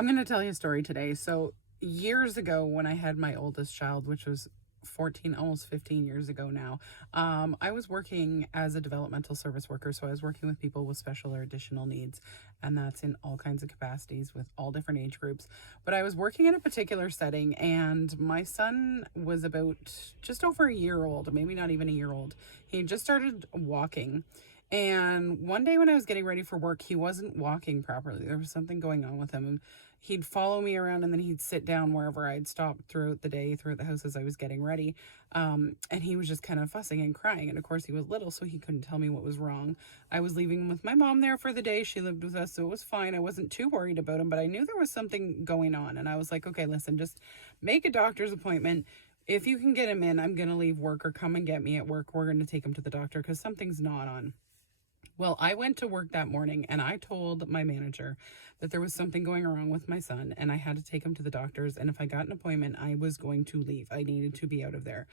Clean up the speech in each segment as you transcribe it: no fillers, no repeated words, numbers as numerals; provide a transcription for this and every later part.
I'm going to tell you a story today. So, years ago, when I had my oldest child, which was 14, almost 15 years ago now, I was working as a developmental service worker. So, I was working with people with special or additional needs, and that's in all kinds of capacities with all different age groups. But I was working in a particular setting, and my son was about just over a year old, maybe not even a year old. He just started walking. And one day when I was getting ready for work, he wasn't walking properly. There was something going on with him. And he'd follow me around and then he'd sit down wherever I'd stopped throughout the day, throughout the house as I was getting ready. And he was just kind of fussing and crying. And of course, he was little, so he couldn't tell me what was wrong. I was leaving him with my mom there for the day. She lived with us, so it was fine. I wasn't too worried about him, but I knew there was something going on. And I was like, okay, listen, just make a doctor's appointment. If you can get him in, I'm going to leave work, or come and get me at work. We're going to take him to the doctor because something's not on. Well, I went to work that morning and I told my manager that there was something going wrong with my son and I had to take him to the doctors. And if I got an appointment, I was going to leave. I needed to be out of there.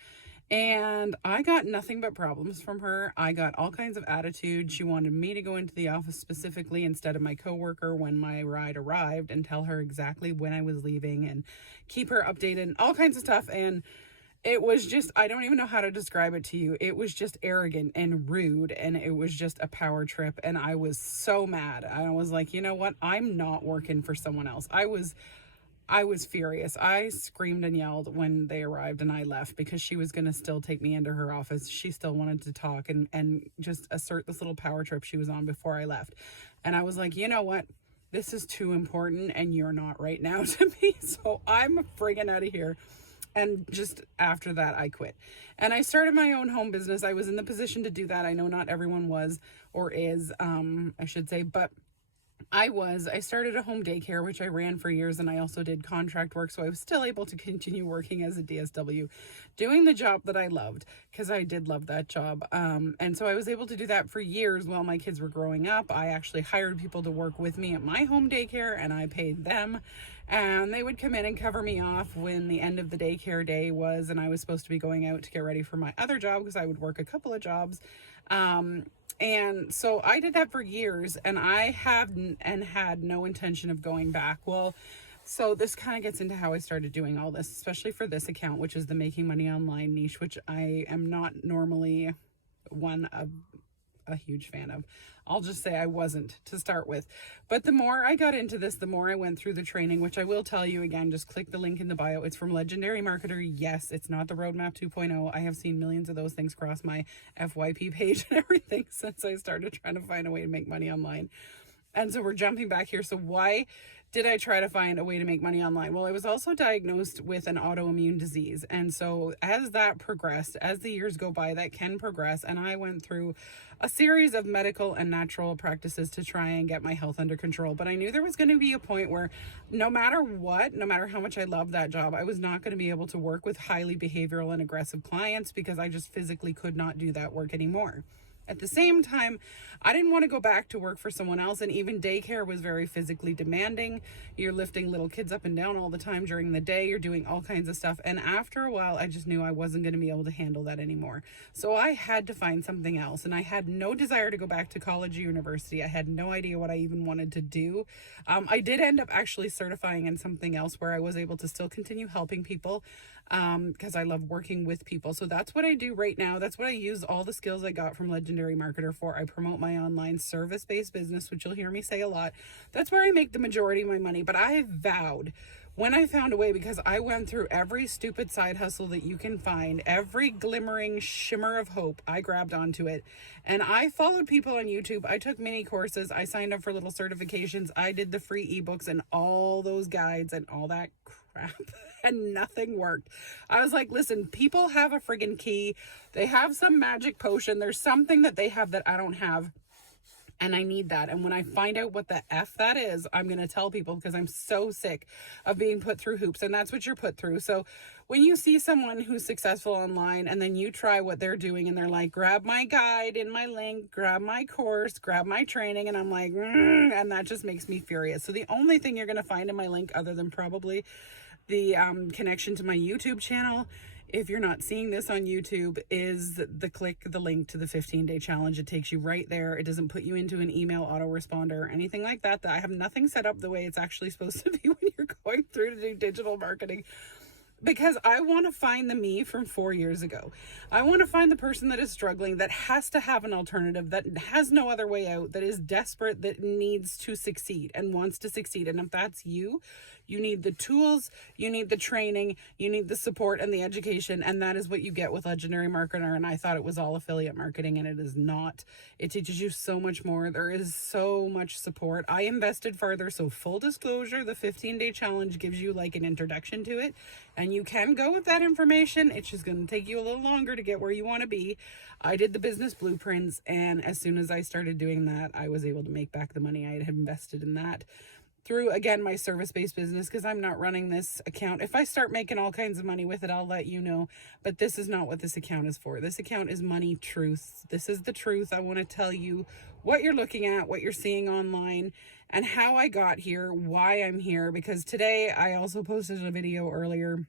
And I got nothing but problems from her. I got all kinds of attitude. She wanted me to go into the office specifically instead of my coworker when my ride arrived, and tell her exactly when I was leaving and keep her updated and all kinds of stuff. And it was just, I don't even know how to describe it to you. It was just arrogant and rude, and it was just a power trip. And I was so mad. I was like, you know what? I'm not working for someone else. I was furious. I screamed and yelled when they arrived and I left, because she was going to still take me into her office. She still wanted to talk and just assert this little power trip she was on before I left. And I was like, you know what? This is too important and you're not right now to me. So I'm friggin' out of here. And just after that, I quit. And I started my own home business. I was in the position to do that. I know not everyone was or is, I should say, but I started a home daycare, which I ran for years, and I also did contract work. So I was still able to continue working as a DSW, doing the job that I loved, because I did love that job. And so I was able to do that for years while my kids were growing up. I actually hired people to work with me at my home daycare, and I paid them, and they would come in and cover me off when the end of the daycare day was, and I was supposed to be going out to get ready for my other job, because I would work a couple of jobs. And so I did that for years, and I had no intention of going back. Well, so this kind of gets into how I started doing all this, especially for this account, which is the making money online niche, which I am not normally a huge fan of. I'll just say I wasn't to start with. But the more I got into this, the more I went through the training, which I will tell you again, just click the link in the bio. It's from Legendary Marketer. Yes, it's not the Roadmap 2.0. I have seen millions of those things cross my FYP page and everything since I started trying to find a way to make money online. And so we're jumping back here. So why did I try to find a way to make money online? Well, I was also diagnosed with an autoimmune disease. And so as that progressed, as the years go by, that can progress. And I went through a series of medical and natural practices to try and get my health under control. But I knew there was going to be a point where no matter what, no matter how much I loved that job, I was not going to be able to work with highly behavioral and aggressive clients, because I just physically could not do that work anymore. At the same time, I didn't want to go back to work for someone else, and even daycare was very physically demanding. You're lifting little kids up and down all the time during the day. You're doing all kinds of stuff. And after a while, I just knew I wasn't going to be able to handle that anymore. So I had to find something else, and I had no desire to go back to college or university. I had no idea what I even wanted to do. I did end up actually certifying in something else where I was able to still continue helping people, because I love working with people. So that's what I do right now. That's what I use all the skills I got from Legendary Marketer for. I promote my online service-based business, which you'll hear me say a lot. That's where I make the majority of my money. But I vowed, when I found a way, because I went through every stupid side hustle that you can find, every glimmering shimmer of hope, I grabbed onto it. And I followed people on YouTube. I took mini courses. I signed up for little certifications. I did the free ebooks and all those guides and all that crap, and nothing worked. I was like, listen, people have a friggin' key. They have some magic potion. There's something that they have that I don't have, and I need that. And when I find out what the F that is, I'm going to tell people, because I'm so sick of being put through hoops, and that's what you're put through. So when you see someone who's successful online and then you try what they're doing and they're like, grab my guide in my link, grab my course, grab my training, and I'm like, and that just makes me furious. So the only thing you're going to find in my link, other than probably the connection to my YouTube channel, if you're not seeing this on YouTube, is click the link to the 15-day challenge. It takes you right there. It doesn't put you into an email autoresponder or anything like that. I have nothing set up the way it's actually supposed to be when you're going through to do digital marketing, because I want to find the me from 4 years ago. I want to find the person that is struggling, that has to have an alternative, that has no other way out, that is desperate, that needs to succeed and wants to succeed. And if that's you, you need the tools, you need the training, you need the support and the education, and that is what you get with Legendary Marketer. And I thought it was all affiliate marketing, and it is not. It teaches you so much more. There is so much support. I invested further, so full disclosure, the 15-day challenge gives you like an introduction to it, and you can go with that information. It's just going to take you a little longer to get where you want to be. I did the business blueprints, and as soon as I started doing that, I was able to make back the money I had invested in that through, again, my service-based business, because I'm not running this account. If I start making all kinds of money with it, I'll let you know. But this is not what this account is for. This account is money truth. This is the truth. I want to tell you what you're looking at, what you're seeing online, and how I got here, why I'm here. Because today, I also posted a video earlier.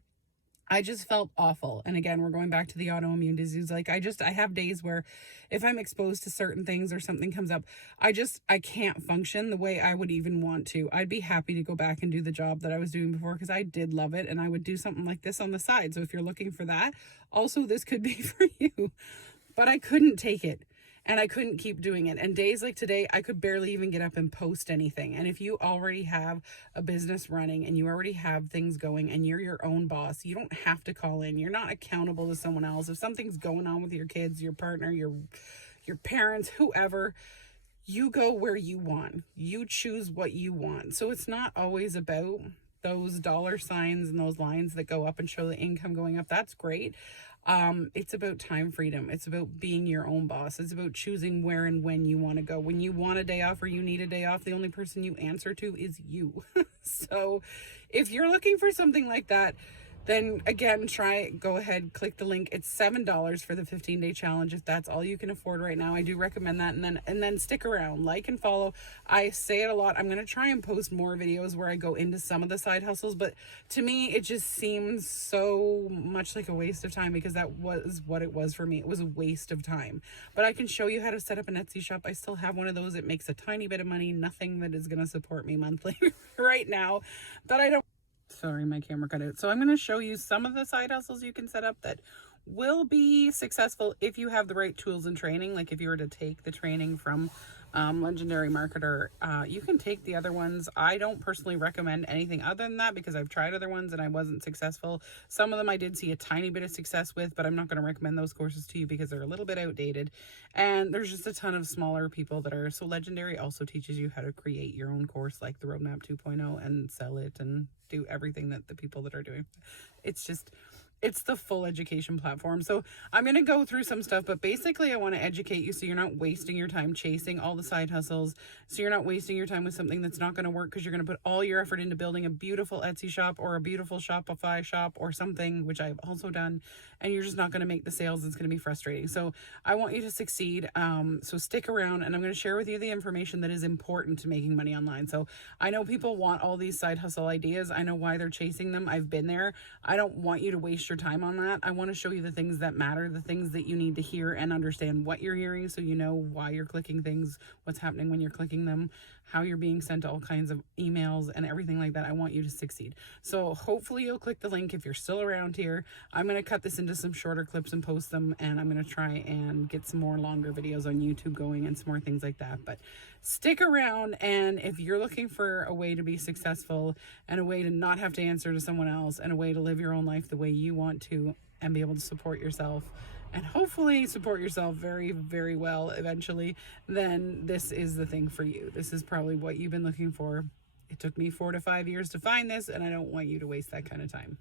I just felt awful. And again, we're going back to the autoimmune disease. Like I have days where if I'm exposed to certain things or something comes up, I can't function the way I would even want to. I'd be happy to go back and do the job that I was doing before, because I did love it, and I would do something like this on the side. So if you're looking for that, also this could be for you. But I couldn't take it. And I couldn't keep doing it. And days like today, I could barely even get up and post anything. And if you already have a business running and you already have things going and you're your own boss, you don't have to call in. You're not accountable to someone else. If something's going on with your kids, your partner, your parents, whoever, you go where you want. You choose what you want. So it's not always about those dollar signs and those lines that go up and show the income going up. That's great. It's about time freedom. It's about being your own boss. It's about choosing where and when you want to go. When you want a day off or you need a day off, the only person you answer to is you. So if you're looking for something like that, then again, go ahead, click the link. It's $7 for the 15-day challenge if that's all you can afford right now. I do recommend that. And then stick around, like and follow. I say it a lot. I'm going to try and post more videos where I go into some of the side hustles, but to me, it just seems so much like a waste of time, because that was what it was for me. It was a waste of time. But I can show you how to set up an Etsy shop. I still have one of those. It makes a tiny bit of money, nothing that is going to support me monthly right now, but I don't. Sorry, my camera cut out. So I'm going to show you some of the side hustles you can set up that will be successful if you have the right tools and training. Like if you were to take the training from Legendary Marketer, you can take the other ones. I don't personally recommend anything other than that, because I've tried other ones and I wasn't successful. Some of them I did see a tiny bit of success with, but I'm not going to recommend those courses to you because they're a little bit outdated. And there's just a ton of smaller people that are. So Legendary also teaches you how to create your own course, like the Roadmap 2.0, and sell it and do everything that the people that are doing. It's the full education platform. So I'm going to go through some stuff, but basically I want to educate you so you're not wasting your time chasing all the side hustles. So you're not wasting your time with something that's not going to work, because you're going to put all your effort into building a beautiful Etsy shop or a beautiful Shopify shop or something, which I've also done, and you're just not going to make the sales. It's going to be frustrating. So I want you to succeed. So stick around, and I'm going to share with you the information that is important to making money online. So I know people want all these side hustle ideas. I know why they're chasing them. I've been there. I don't want you to waste your time on that. I want to show you the things that matter, the things that you need to hear and understand what you're hearing, so you know why you're clicking things, what's happening when you're clicking them, how you're being sent all kinds of emails and everything like that. I want you to succeed. So hopefully you'll click the link if you're still around here. I'm going to cut this into some shorter clips and post them, and I'm going to try and get some more longer videos on YouTube going and some more things like that. But stick around, and if you're looking for a way to be successful and a way to not have to answer to someone else and a way to live your own life the way you want to and be able to support yourself, and hopefully support yourself very, very well eventually, then this is the thing for you. This is probably what you've been looking for. It took me 4 to 5 years to find this, and I don't want you to waste that kind of time.